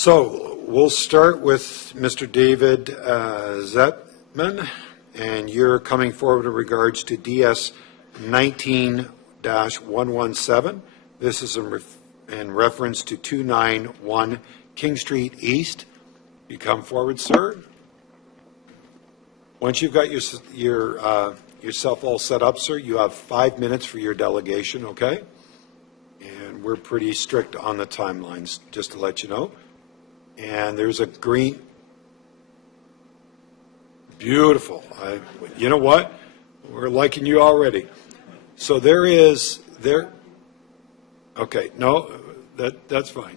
So we'll start with Mr. David Zatzman, and you're coming forward in regards to DS 19-117. This is in reference to 291 King Street East. You come forward, sir. Once you've got yourself all set up, sir, you have 5 minutes for your delegation, okay? And we're pretty strict on the timelines, just to let you know. And there's a green. Beautiful. You know what? We're liking you already. So okay, no, that's fine.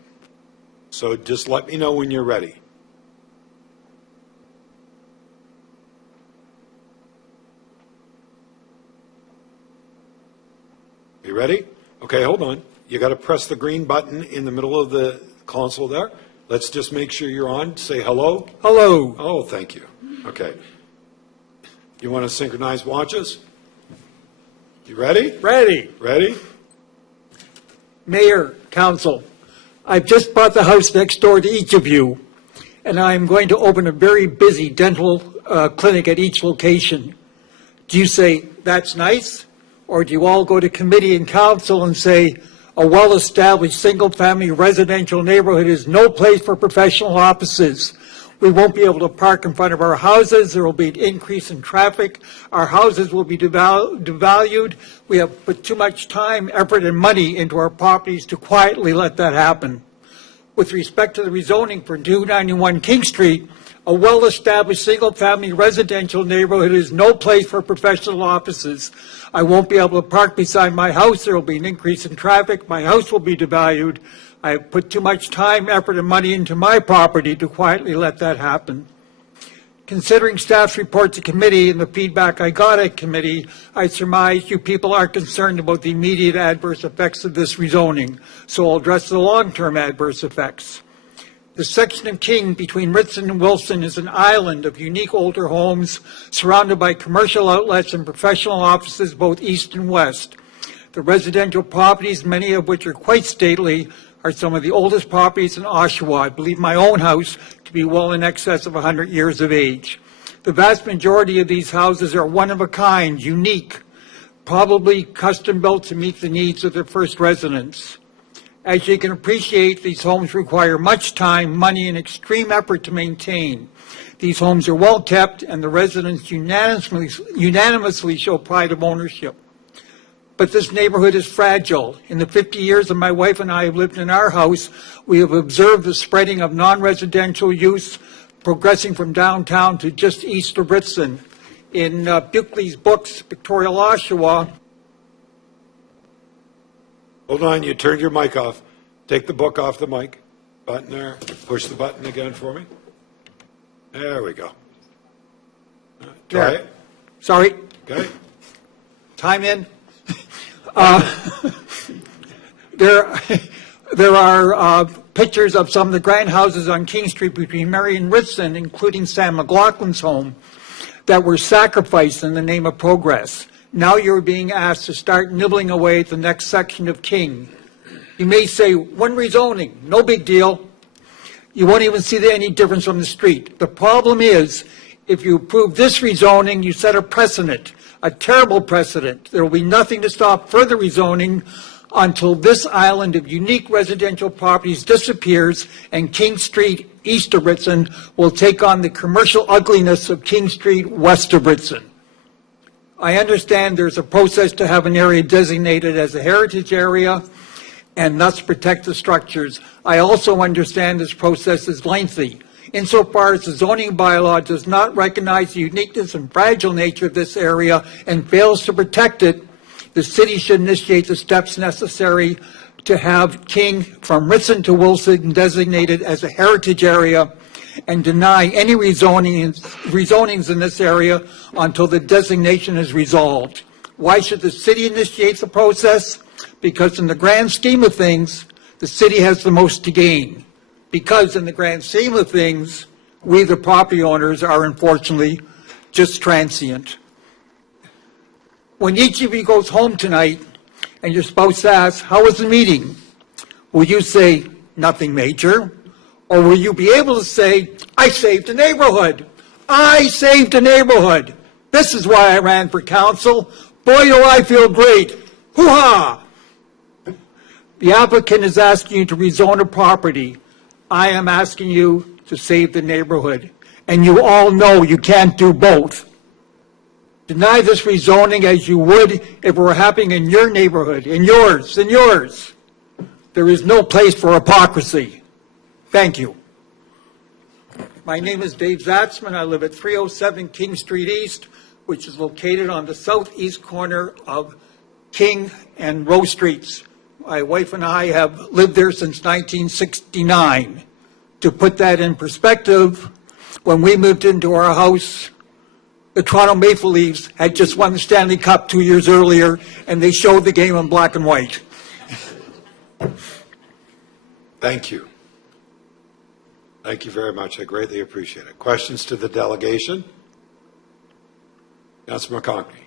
So just let me know when you're ready. You ready? Okay, hold on. You got to press the green button in the middle of the console there. Let's just make sure you're on. Say hello. Hello. Oh, thank you. Okay. You want to synchronize watches? You ready? Ready. Ready? Mayor, Council, I've just bought the house next door to each of you, and I'm going to open a very busy dental clinic at each location. Do you say, that's nice? Or do you all go to committee and council and say, a well-established single-family residential neighborhood is no place for professional offices? We won't be able to park in front of our houses. There will be an increase in traffic. Our houses will be devalued. We have put too much time, effort, and money into our properties to quietly let that happen. With respect to the rezoning for 291 King Street, a well-established single-family residential neighborhood is no place for professional offices. I won't be able to park beside my house. There will be an increase in traffic. My house will be devalued. I have put too much time, effort, and money into my property to quietly let that happen. Considering staff's report to committee and the feedback I got at committee, I surmise you people are concerned about the immediate adverse effects of this rezoning, so I'll address the long-term adverse effects. The section of King between Ritson and Wilson is an island of unique older homes surrounded by commercial outlets and professional offices both east and west. The residential properties, many of which are quite stately, are some of the oldest properties in Oshawa. I believe my own house to be well in excess of 100 years of age. The vast majority of these houses are one of a kind, unique, probably custom built to meet the needs of their first residents. As you can appreciate, these homes require much time, money, and extreme effort to maintain. These homes are well kept, and the residents unanimously show pride of ownership. But this neighborhood is fragile. In the 50 years that my wife and I have lived in our house, we have observed the spreading of non-residential use, progressing from downtown to just east of Ritson. In Buckley's books, Pictorial Oshawa. Hold on, you turned your mic off. Take the book off the mic. Button there. Push the button again for me. There we go. Try it. Sorry. Okay. Time in. There are pictures of some of the grand houses on King Street between Mary and Ritson, including Sam McLaughlin's home, that were sacrificed in the name of progress. Now you're being asked to start nibbling away at the next section of King. You may say, one rezoning, no big deal. You won't even see any difference from the street. The problem is, if you approve this rezoning, you set a precedent, a terrible precedent. There will be nothing to stop further rezoning until this island of unique residential properties disappears and King Street east of Ritson will take on the commercial ugliness of King Street west of Ritson. I understand there's a process to have an area designated as a heritage area and thus protect the structures. I also understand this process is lengthy. Insofar as the zoning bylaw does not recognize the uniqueness and fragile nature of this area and fails to protect it, the city should initiate the steps necessary to have King from Ritson to Wilson designated as a heritage area and deny any rezonings in this area until the designation is resolved. Why should the city initiate the process? Because in the grand scheme of things, the city has the most to gain. Because in the grand scheme of things, we, the property owners, are unfortunately just transient. When each of you goes home tonight and your spouse asks, how was the meeting? Will you say, nothing major? Or will you be able to say, I saved a neighborhood? I saved a neighborhood. This is why I ran for council. Boy, do I feel great. Hoo-ha! The applicant is asking you to rezone a property. I am asking you to save the neighborhood. And you all know you can't do both. Deny this rezoning as you would if it were happening in your neighborhood, in yours, in yours. There is no place for hypocrisy. Thank you. My name is Dave Zatzman. I live at 307 King Street East, which is located on the southeast corner of King and Rose Streets. My wife and I have lived there since 1969. To put that in perspective, when we moved into our house, the Toronto Maple Leafs had just won the Stanley Cup 2 years earlier, and they showed the game in black and white. Thank you. Thank you very much. I greatly appreciate it. Questions to the delegation? Councilor McConkey.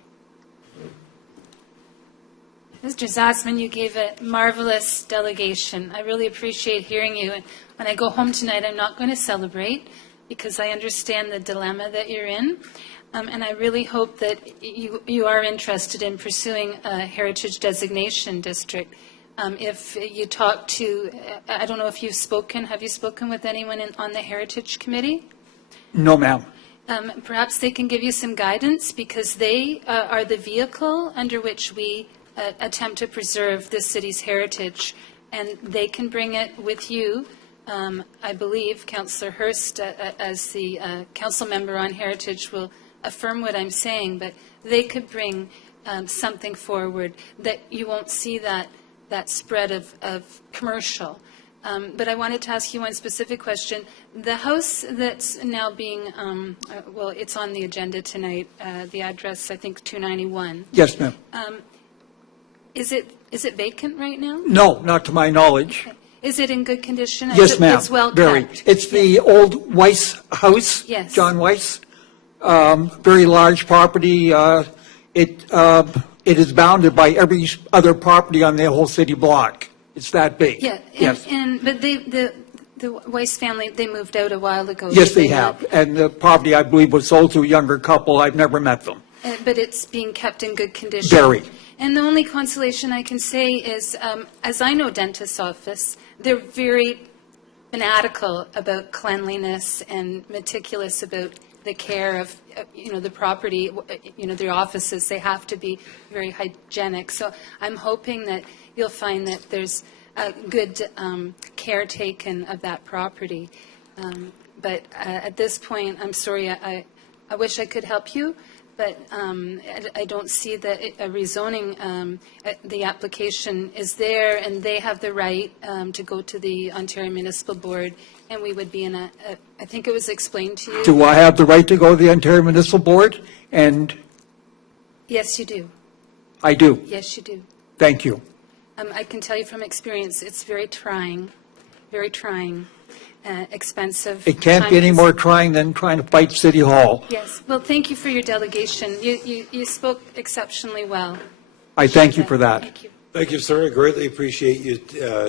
Mr. Zatzman, you gave a marvelous delegation. I really appreciate hearing you. And when I go home tonight, I'm not going to celebrate because I understand the dilemma that you're in. And I really hope that you are interested in pursuing a heritage designation district. If you talk to, I don't know if you've spoken, have you spoken with anyone on the Heritage Committee? No, ma'am. Perhaps they can give you some guidance because they are the vehicle under which we attempt to preserve the city's heritage, and they can bring it with you. I believe Councillor Hurst, as the council member on heritage, will affirm what I'm saying, but they could bring something forward that you won't see that spread of commercial. But I wanted to ask you one specific question. The house that's now being, well, it's on the agenda tonight, the address, I think, 291. Yes, ma'am. Is it vacant right now? No, not to my knowledge. Okay. Is it in good condition? Yes, ma'am. It's well very. kept. It's the old Weiss house. Yes. John Weiss. Very large property. It is bounded by every other property on the whole city block. It's that big. Yeah. Yes. But the Weiss family, they moved out a while ago. Yes, did they not? have. And the property, I believe, was sold to a younger couple. I've never met them. But it's being kept in good condition. Very. And the only consolation I can say is, as I know dentist's office, they're very fanatical about cleanliness and meticulous about the care of, the property, their offices. They have to be very hygienic. So I'm hoping that you'll find that there's a good care taken of that property. But at this point, I'm sorry, I wish I could help you. But I don't see that a rezoning, the application is there, and they have the right to go to the Ontario Municipal Board, and we would be in I think it was explained to you. Do I have the right to go to the Ontario Municipal Board? And Yes, you do. I do. Yes, you do. Thank you. I can tell you from experience, it's very trying, expensive. It can't be any more trying than trying to fight City Hall. Yes. Well, thank you for your delegation. You spoke exceptionally well. I thank you for that. Thank you. Thank you, sir. I greatly appreciate you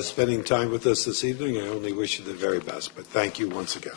spending time with us this evening. I only wish you the very best, but thank you once again.